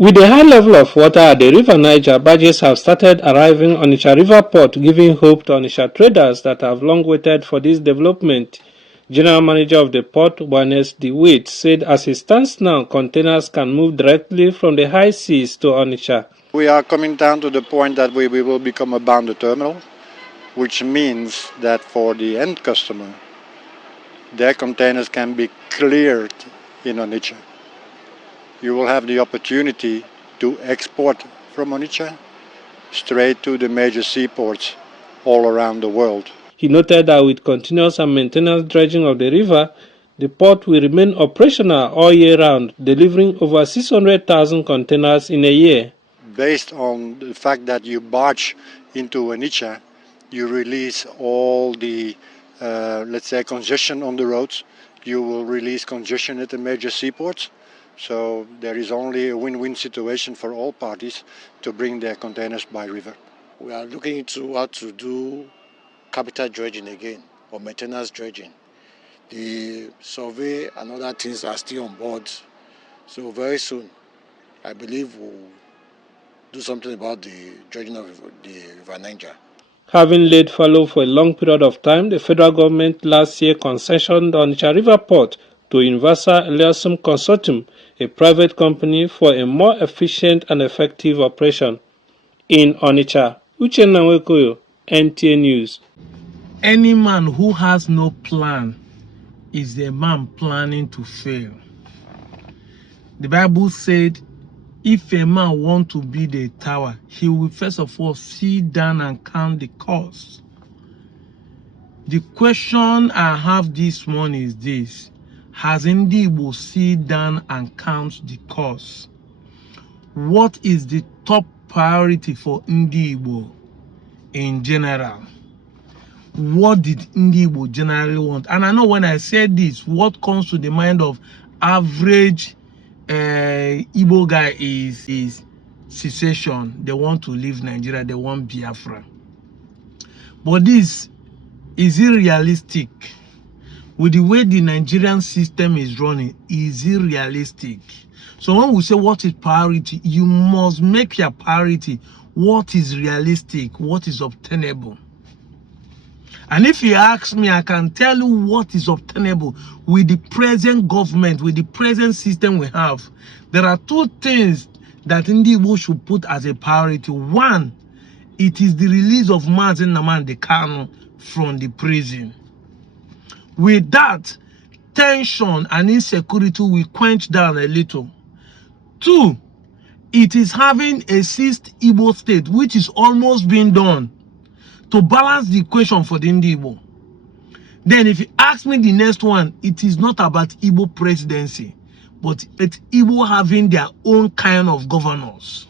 With the high level of water at the River Niger, barges have started arriving on Onitsha River Port, giving hope to Onitsha traders that have long waited for this development. General Manager of the port, Ndigbo, said as it stands now, containers can move directly from the high seas to Onitsha. We are coming down to the point that we will become a bounded terminal, which means that for the end customer, their containers can be cleared in Onitsha. You will have the opportunity to export from Onitsha straight to the major seaports all around the world. He noted that with continuous and maintenance dredging of the river, the port will remain operational all year round, delivering over 600,000 containers in a year. Based on the fact that you barge into Onitsha, you release all the, let's say, congestion on the roads. You will release congestion at the major seaports. So there is only a win-win situation for all parties to bring their containers by river. We are looking into how to do capital dredging again, or maintenance dredging. The survey and other things are still on board. So very soon, I believe we'll do something about the dredging of the River Niger. Having laid fallow for a long period of time, the federal government last year concessioned Onitsha River Port to Universal Eliasum Consortium, a private company, for a more efficient and effective operation. In Onitsha, Uchenna Nwekoyo, NTA News. Any man who has no plan is a man planning to fail. The Bible said, if a man wants to build a tower, he will first of all sit down and count the cost. The question I have this morning is this: has Ndigbo sit down and count the cost? What is the top priority for Ndigbo in general? What did Ndigbo generally want? And I know when I said this, what comes to the mind of average Igbo guy is secession. They want to leave Nigeria, they want Biafra. But this is irrealistic. With the way the Nigerian system is running, is irrealistic. So when we say what is priority, you must make your priority what is realistic, what is obtainable. And if you ask me, I can tell you what is obtainable with the present government, with the present system we have. There are two things that Ndigbo should put as a priority. One, it is the release of Mazi Nnamdi Kanu from the prison. With that, tension and insecurity will quench down a little. Two, it is having a sixth Igbo state, which is almost being done, to balance the equation for the Ndigbo. Then if you ask me the next one, it is not about Igbo presidency, but it's Igbo having their own kind of governors.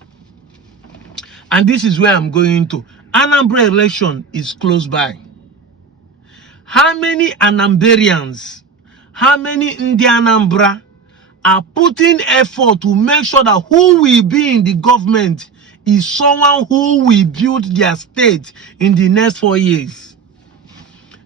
And this is where I'm going to. Anambra election is close by. How many Anambarians, how many Anambra are putting effort to make sure that who will be in the government is someone who will build their state in the next 4 years?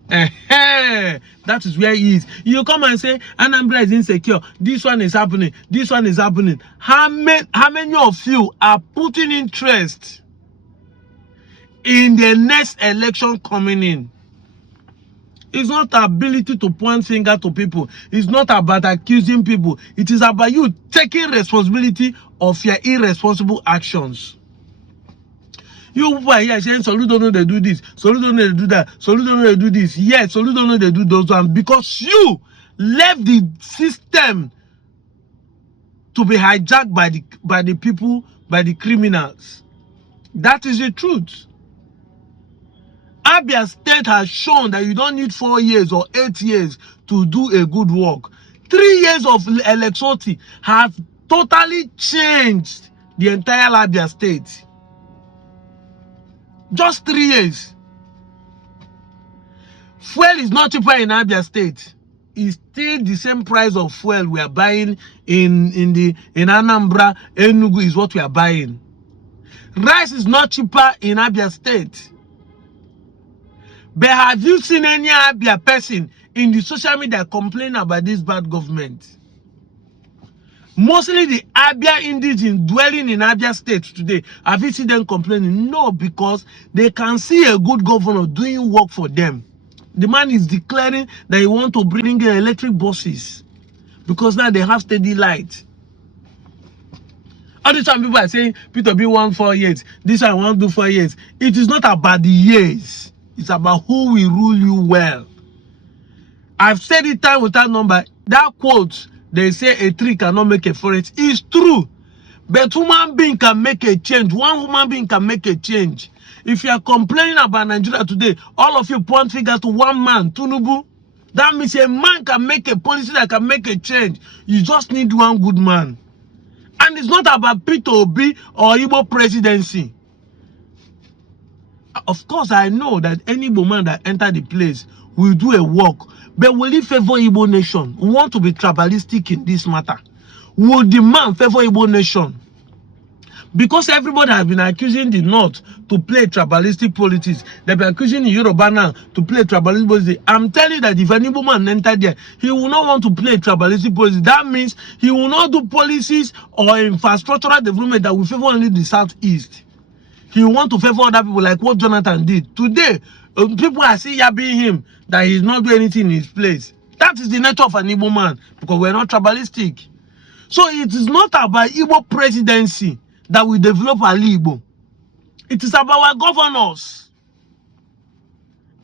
That is where he is. You come and say Anambra is insecure, this one is happening, this one is happening. How many of you are putting interest in the next election coming in? It's not ability to point finger to people. It's not about accusing people. It is about you taking responsibility of your irresponsible actions. You people are here saying, Solu don't know they do this, Solu don't know they do that, Solu don't know they do this. Yes, Solu don't know they do those ones because you left the system to be hijacked by the people, by the criminals. That is the truth. Abia State has shown that you don't need 4 years or 8 years to do a good work. 3 years of electricity has totally changed the entire Abia State. Just 3 years. Fuel is not cheaper in Abia State. It's still the same price of fuel we are buying in Anambra. Enugu is what we are buying. Rice is not cheaper in Abia State. But have you seen any Abia person in the social media complain about this bad government? Mostly the Abia indigenes dwelling in Abia State today, have you seen them complaining? No, because they can see a good governor doing work for them. The man is declaring that he wants to bring in electric buses because now they have steady light. All the time people are saying Peter B want 4 years, this I want to do 4 years. It is not about the years, it's about who will rule you well. I've said it time without number. That quote, they say a tree cannot make a forest, is true. But human being can make a change. One human being can make a change. If you are complaining about Nigeria today, all of you point fingers to one man, Tinubu. That means a man can make a policy that can make a change. You just need one good man. And it's not about Peter Obi or Igbo presidency. Of course, I know that any woman that enter the place will do a work. But will it favor Igbo nation? We want to be tribalistic in this matter. Will the man favor Igbo nation? Because everybody has been accusing the North to play tribalistic politics. They've been accusing the Yoruba now to play tribalistic politics. I'm telling you that if any woman enter there, he will not want to play tribalistic politics. That means he will not do policies or infrastructural development that will favor only the Southeast. He will want to favor other people like what Jonathan did. Today, people are still yabbing him that he's not doing anything in his place. That is the nature of an Igbo man, because we're not tribalistic. So it is not about Igbo presidency that we develop our Igbo. It is about our governors.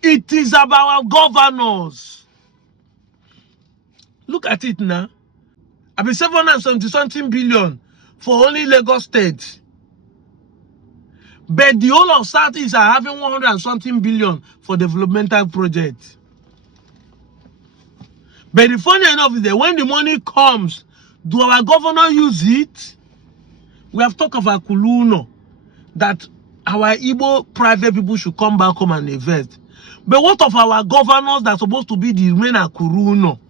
It is about our governors. Look at it now. I mean 770 something billion for only Lagos State. But the whole of Southeast are having 100 and something billion for developmental projects. But the funny enough is that when the money comes, do our governor use it? We have talked about Kuluno, that our Igbo private people should come back home and invest. But what of our governors that are supposed to be the main Kuluno,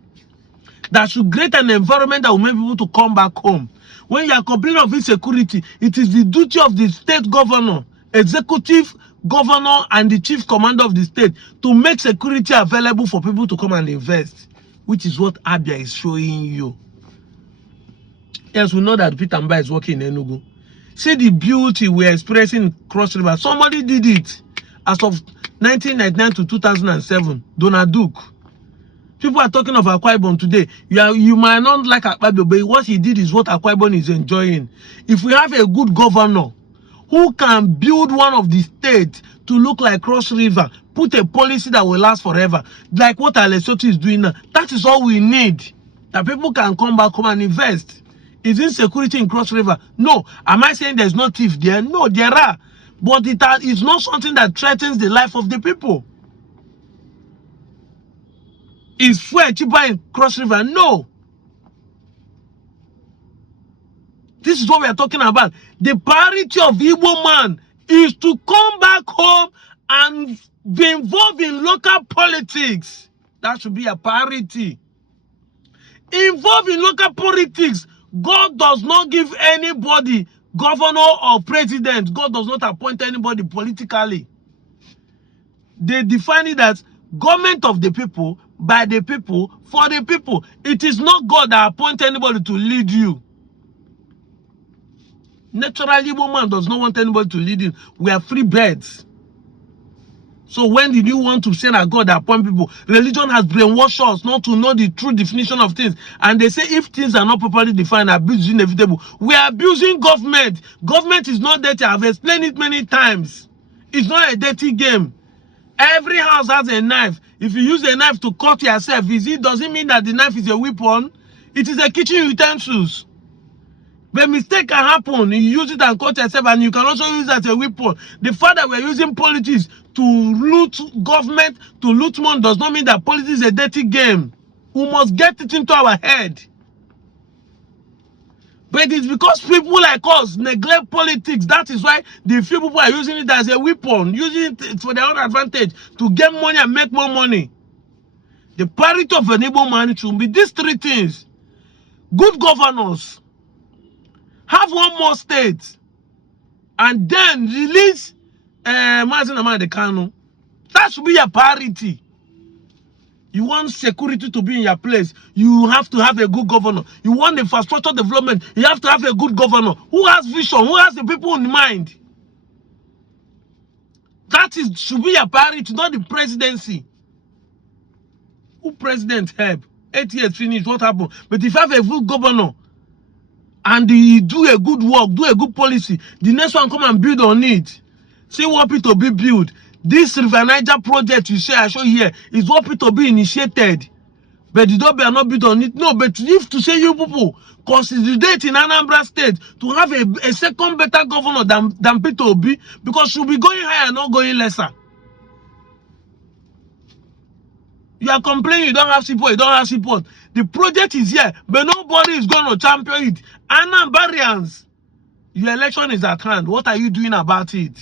that should create an environment that will make people to come back home? When you are complaining of insecurity, it is the duty of the state governor, executive governor, and the chief commander of the state to make security available for people to come and invest, which is what Abia is showing you. Yes, we know that Peter Mba is working in Enugu. See the beauty we're experiencing in Cross River. Somebody did it as of 1999 to 2007. Donald Duke. People are talking of Akwa Ibom today. You might not like Akwa Ibom, but what he did is what Akwa Ibom is enjoying. If we have a good governor who can build one of the states to look like Cross River, put a policy that will last forever, like what Lesotho is doing now, that is all we need. That people can come back home and invest. Is insecurity in Cross River? No. Am I saying there's no thief there? No, there are. But it's not something that threatens the life of the people. Is fuel cheaper in Cross River? No. This is what we are talking about. The priority of the Igbo man is to come back home and be involved in local politics. That should be a priority. Involved in local politics. God does not give anybody governor or president. God does not appoint anybody politically. They define it as government of the people, by the people, for the people. It is not God that appoints anybody to lead you. Naturally, woman does not want anybody to lead him. We are free birds. So when did you want to say that God appoint people? Religion has brainwashed us not to know the true definition of things. And they say if things are not properly defined, abuse is inevitable. We are abusing government. Government is not dirty. I've explained it many times. It's not a dirty game. Every house has a knife. If you use a knife to cut yourself, doesn't mean that the knife is a weapon. It is a kitchen utensils. But mistake can happen. You use it and cut yourself, and you can also use it as a weapon. The fact that we're using politics to loot government, to loot money, does not mean that politics is a dirty game. We must get it into our head. But it's because people like us neglect politics. That is why the few people are using it as a weapon, using it for their own advantage, to get money and make more money. The priority of an Igbo man should be these three things. Good governors. Have one more state, and then release Mazin Amade Kano. That should be a priority. You want security to be in your place, you have to have a good governor. You want infrastructure development, you have to have a good governor. Who has vision? Who has the people in mind? That should be a priority, not the presidency. Who president help? 8 years finished, what happened? But if you have a good governor and he do a good work, do a good policy, the next one come and build on it. Say what people be built. This River Niger project you say I show here is what people be initiated. But the double are not built on it. No, but if to say you people consolidate in Anambra State to have a second better governor than Peter Obi, because she'll be going higher, not going lesser. You are complaining you don't have support, you don't have support. The project is here, but nobody is going to champion it. Anambarians, your election is at hand. What are you doing about it?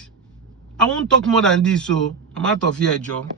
I won't talk more than this, so I'm out of here, Joe.